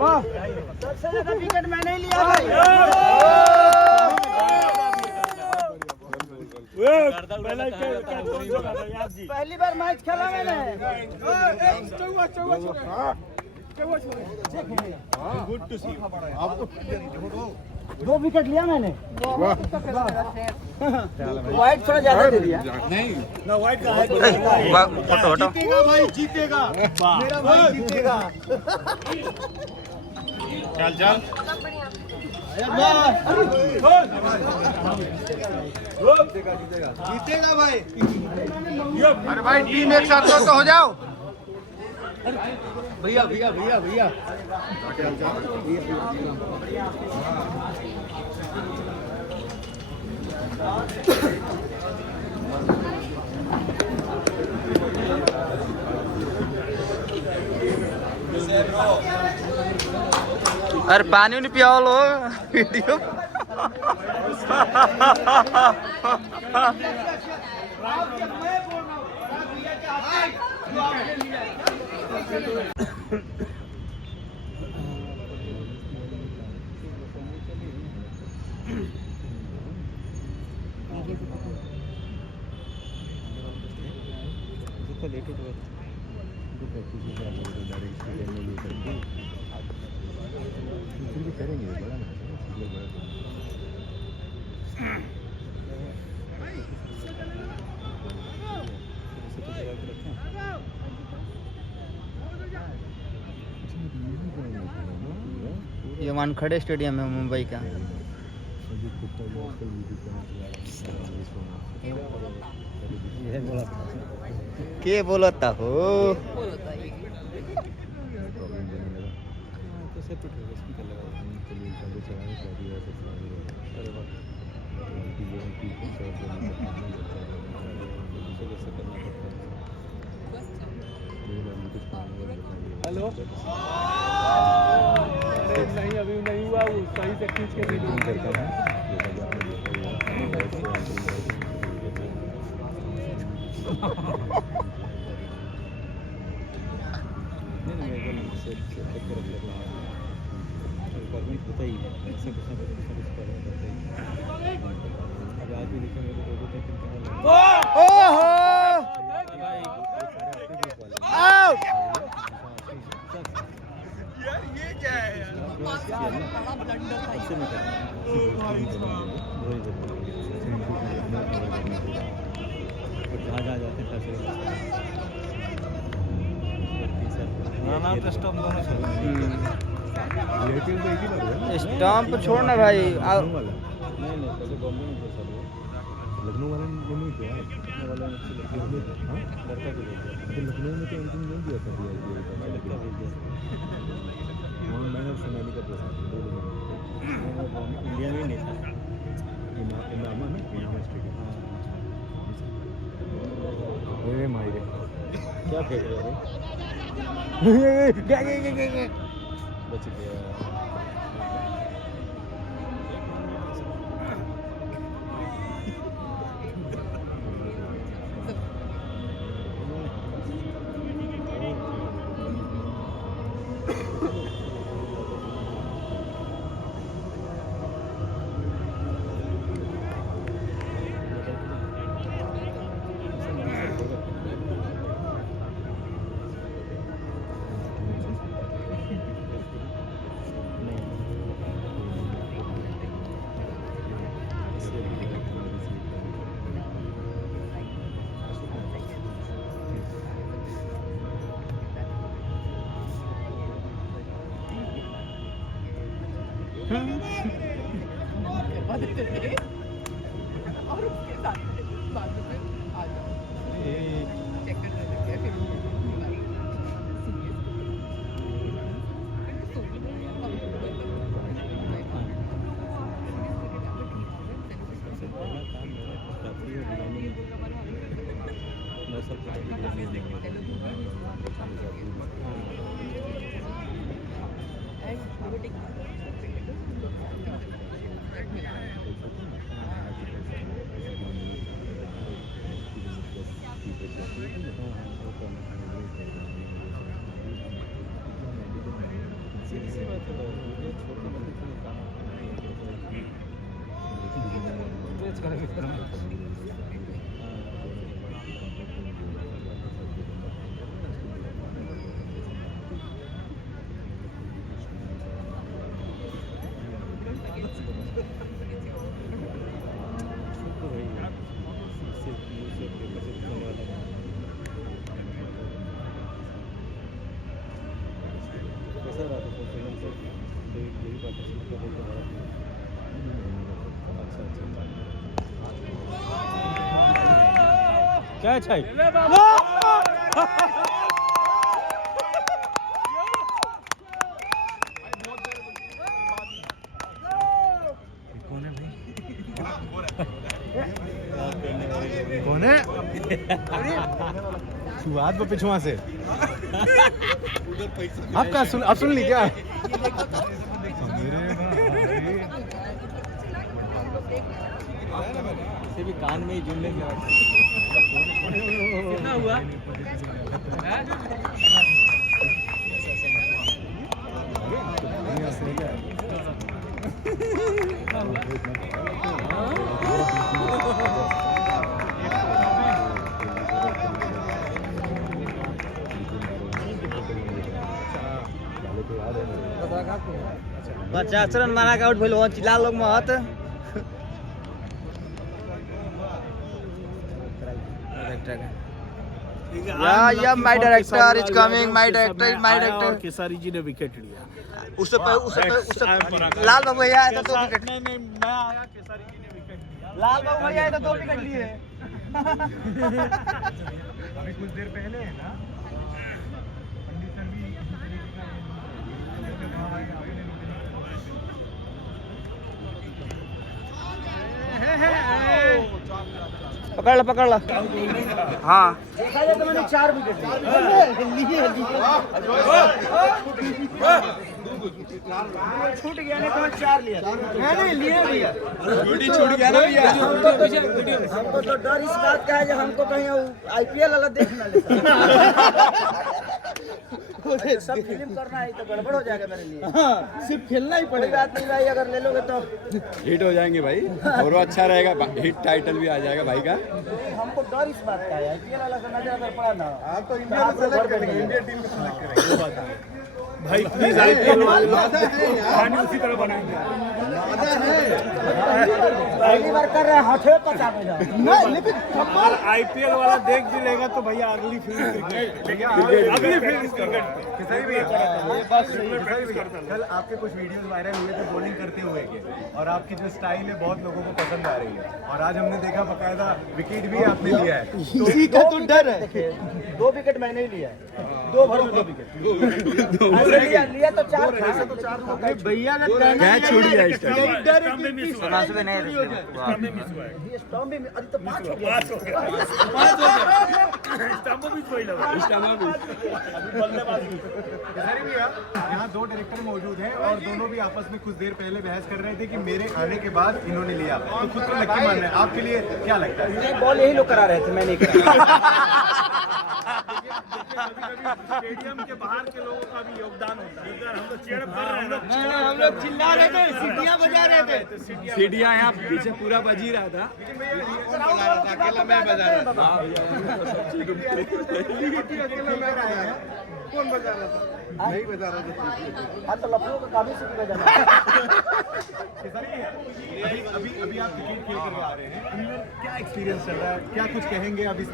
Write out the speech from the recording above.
वाह, सबसे ज्यादा विकेट मैंने ही लिया भाई। पहली बार मैच खेला मैंने। दो विकेट लिया मैंने। वाइट थोड़ा ज्यादा दे दिया। नहीं ना वाइट का है। जीतेगा भाई, जीतेगा मेरा भाई, जीतेगा। चल चल जीतेगा भाई। अरे भाई टीम एक साथ हो जाओ भैया भैया भैया भैया अरे पानी नहीं पियाओ लो वीडियो ये वानखेड़े स्टेडियम है मुंबई का। के बोलता हो हेलो नहीं अभी नहीं हुआ, वो सही से खींच के वीडियो करता है। स्टंप छोड़ना भाई। लखनऊ वाले ने नहीं किया, लखनऊ में तो अंतिम नहीं दिया था मैंने सोनाली का इंडिया में नहीं था, इनामा ना इनामा स्टेडियम। मारे क्या फेंक रहे भाई बच गया। और उसके साथ बाद में आ जाओ चेक करने लग गया फिर सीधी सी बात है, वीडियो छोड़ के मत देखिए काम। मैच करेंगे। कैसा रहा था फिल्म से यही पार्टनरशिप कर रहे थे? अच्छा क्या है कौन है? शुरुआत में पिछुआ से आपका सुन ली क्या? इसे भी कान में ही जुड़ लेंगे। कितना हुआ? पचास रन मारा के आउट भइल हो, चिल्ला लोग मत। Yeah my director is coming, my director. Kesari ji ने विकेट लिया। उससे लाल बाबू भैया आया था 2 विकेट। नहीं मैं आया, केसारी जी ने विकेट लिया। लाल बाबू भैया आया था 2 विकेट लिए। अभी कुछ देर पहले है ना, पंडित सर भी पकड़ ला। हाँ मैंने 4 विकेट छूट गया नहीं तो 4 लिया मैंने लिए भैया। छूट गया ना भैया। हमको तो डर इस बात का है जो हमको कहीं आईपीएल वाला देखना ले सब फिल्म करना है तो गड़बड़ हो जाएगा मेरे लिए। सिर्फ खेलना ही कोई बात नहीं भाई, अगर ले लोगे तो हिट हो जाएंगे भाई, और वो अच्छा रहेगा, हिट टाइटल भी आ जाएगा भाई का। हमको डर इस बात का है, आईपीएल वाला से नजर अगर पड़ा ना आप तो इंडिया में सेलेक्ट करेंगे, इंडिया टीम में सेलेक्ट करेंगे, वो बात है भाई प्लीज आईपीएल वाले पानी उसी तरह बनाएंगे। पहली बार कर रहे हैं, हाथे पचा में लेकिन आईपीएल वाला देख भी लेगा तो भैया अगली फील्ड कल आपके कुछ वीडियोस वायरल हुए थे बॉलिंग करते हुए के, और आपकी जो स्टाइल है बहुत लोगों को पसंद आ रही है, और आज हमने देखा बकायदा विकेट भी आपने लिया है। इसी का तो डर है। देखिए 2 विकेट मैंने ही लिया है, 2 ओवर में 2 विकेट लिया तो 4 था। भैया ने कैच छोड़ दिया इस टाइम। ये स्टंप भी अभी तो 5 हो गया। यहाँ 2 डायरेक्टर मौजूद हैं और दोनों भी आपस में कुछ देर पहले बहस कर रहे थे कि मेरे आने के बाद इन्होंने लिया, तो खुद को लक्की मान रहे हैं। आपके लिए क्या लगता है? बॉल यही लोग करा रहे थे, मैं नहीं करा। स्टेडियम के बाहर के लोगों का भी योगदान होता है। हम लोग चीयर कर रहे हैं, हम लोग चिल्ला रहे थे, सीटियां बजा रहे थे। सीढ़ियाँ यहाँ पीछे पूरा बजी रहा था। अकेला मैं बजा रहा था। कौन बजा रहा था? नहीं बजा रहा था। हाँ तो लफड़ों का काफी सीट बजा अभी आप क्रिकेट खेल कर आ रहे हैं, क्या एक्सपीरियंस चल रहा है, क्या कुछ कहेंगे अब इस